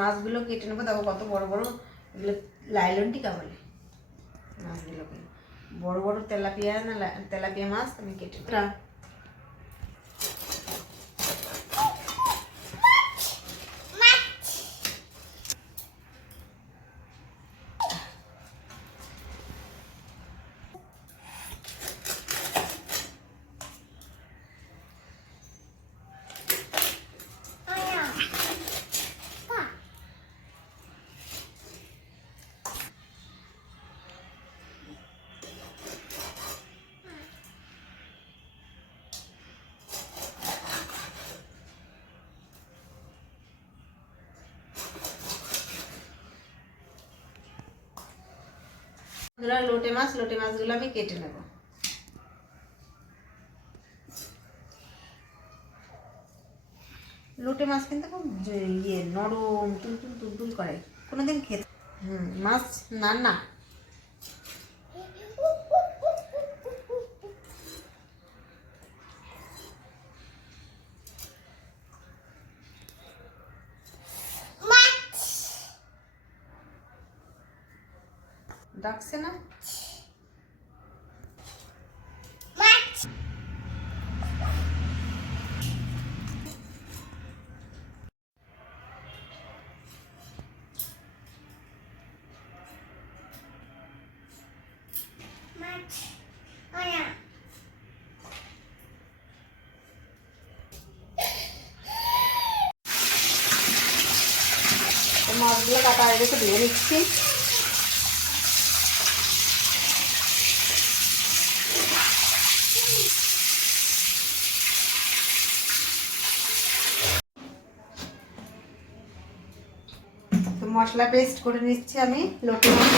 মাছগুলো কেটে নেব, দেখো কত বড় বড় এগুলো লাইলন টিকা বলে। মাছগুলোকে। বড় বড় তেলাপিয়া না, তেলাপিয়া মাছ আমি কেটে বন্ধুরা, লোটে মাছ লোটে মাছগুলো আমি কেটে নেব। লোটে মাছ কিন্তু খুব ইয়ে নরম তুলতুল তুলতুল করে। কোনোদিন খেতে হুম মাছ না না। ডাকছে না? মাছগুলো কাটা হয়ে গেছে ধুয়ে নিচ্ছি। মশলা পেস্ট করে নিচ্ছি আমি লোটে করব।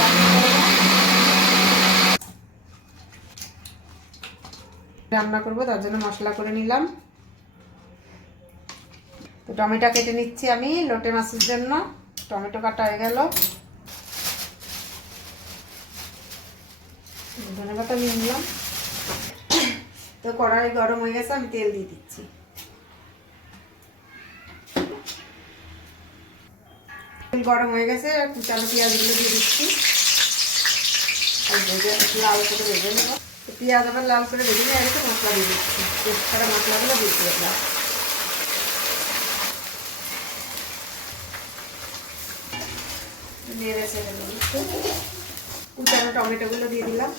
রান্না করব, তার জন্য মশলা করে নিলাম। তো টমেটো কেটে নিচ্ছি আমি লোটে মাছের জন্য। টমেটো কাটা হয়ে গেল। ধনে পাতা নিয়ে নিলাম। তো কড়াই গরম হয়ে গেছে, আমি তেল দিয়ে দিচ্ছি। তেল গরম হয়ে গেছে কুচানো পেঁয়াজগুলো দিয়ে দিচ্ছি। আর লাল করে ভেজে নেব। পেঁয়াজ আবার লাল করে ভেজে নিয়ে গেছে মশলা দিয়ে দিচ্ছি। করা মশলাগুলো দিয়ে দিলাম। কুচানো টমেটোগুলো দিয়ে দিলাম।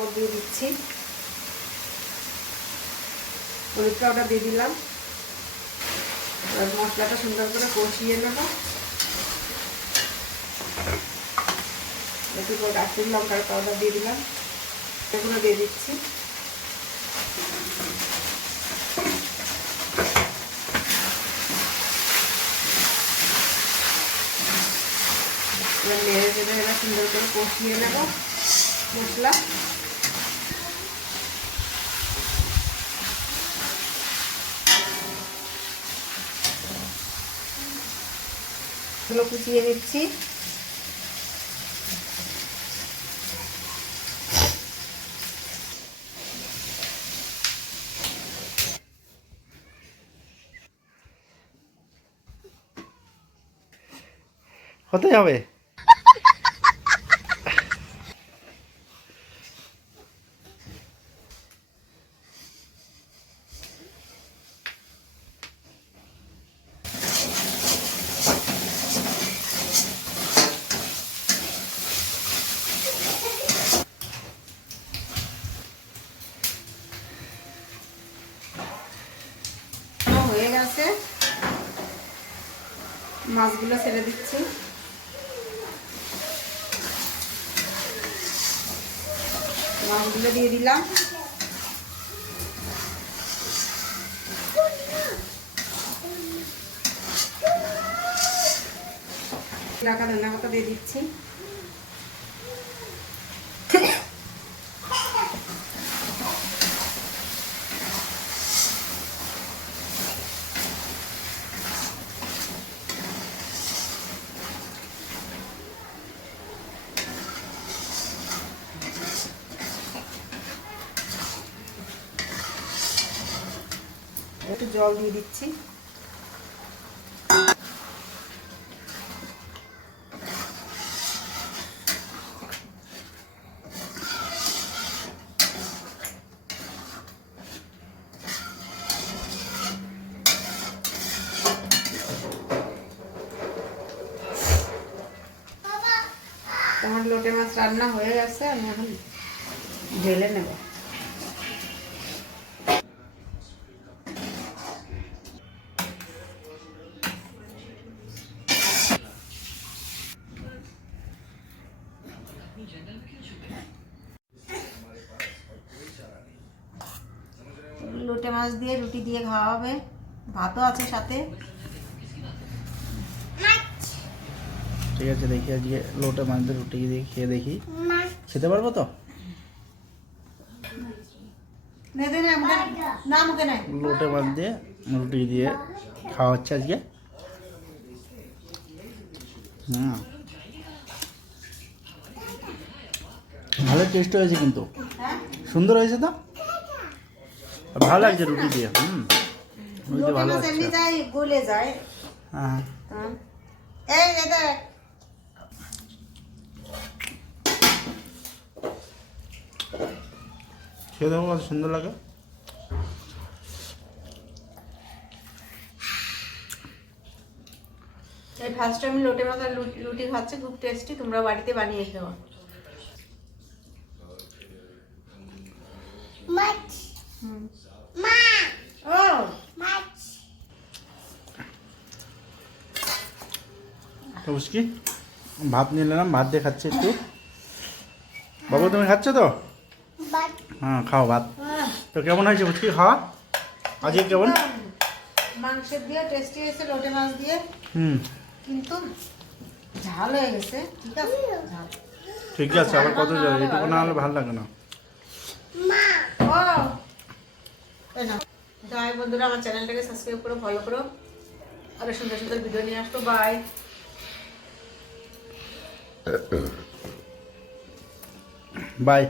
লবণ দিয়ে দিচ্ছি। হলুদ পাউডার দিয়ে দিলাম। মশলাটা সুন্দর করে কষিয়ে নেব। একটু কাশ্মীর লঙ্কার পাউডার দিয়ে দিলাম। এগুলো দিয়ে দিচ্ছি। এবার নেড়ে এবার সুন্দর করে কষিয়ে নেব মশলা। এগুলো কুচিয়ে দিচ্ছি হতে হবে আমার গেছে মাছগুলো ছেড়ে দিচ্ছি। মাছগুলো দিয়ে দিলাম। রাখা ধনে পাতা দিয়ে দিচ্ছি। একটু জল দিয়ে দিচ্ছি। আমার লোটে মাছ রান্না হয়ে গেছে আমি এখন ঢেলে নেব। লোটে মাছ দিয়ে রুটি দিয়ে খাওয়া হবে ভাতও আছে সাথে। ঠিক আছে দেখি আজকে লোটে মাছ দিয়ে রুটি দিয়ে খেয়ে দেখি। খেতে পারব তো? লোটে মাছ দিয়ে রুটি দিয়ে খাওয়া হচ্ছে আজকে। হুম। ভালো টেস্ট হয়েছে কিন্তু। হ্যাঁ? সুন্দর হয়েছে তো? ভালো লাগছে রুটি দিয়ে। হুম রুটি ভালো লাগছে যায় গলে যায়। হ্যাঁ। হ্যাঁ। এই এই খেয়ে দেখো কত সুন্দর লাগে। এই ফার্স্ট টাইম লোটে আর লুটি- রুটি খাচ্ছি খুব টেস্টি তোমরা বাড়িতে বানিয়ে খেও হুম। ও তো বুঝকি ভাত নিয়ে নিলাম ভাত দিয়ে খাচ্ছে একটু। বাবু তুমি খাচ্ছ তো? হ্যাঁ খাও ভাত। তো কেমন হয়েছে বুঝকি খাওয়া? আজকে কেমন? মাংসের দিয়ে টেস্টি হয়েছে লোটে মাছ দিয়ে। হুম। কিন্তু ঝাল হয়ে গেছে ঠিক আছে? ঠিক আছে আবার কত যাবে এটুকু না হলে ভালো লাগে না। বন্ধুরা আমার চ্যানেলটাকে সাবস্ক্রাইব করো ফলো করো। আরও সুন্দর সুন্দর ভিডিও নিয়ে আসতো বাই বাই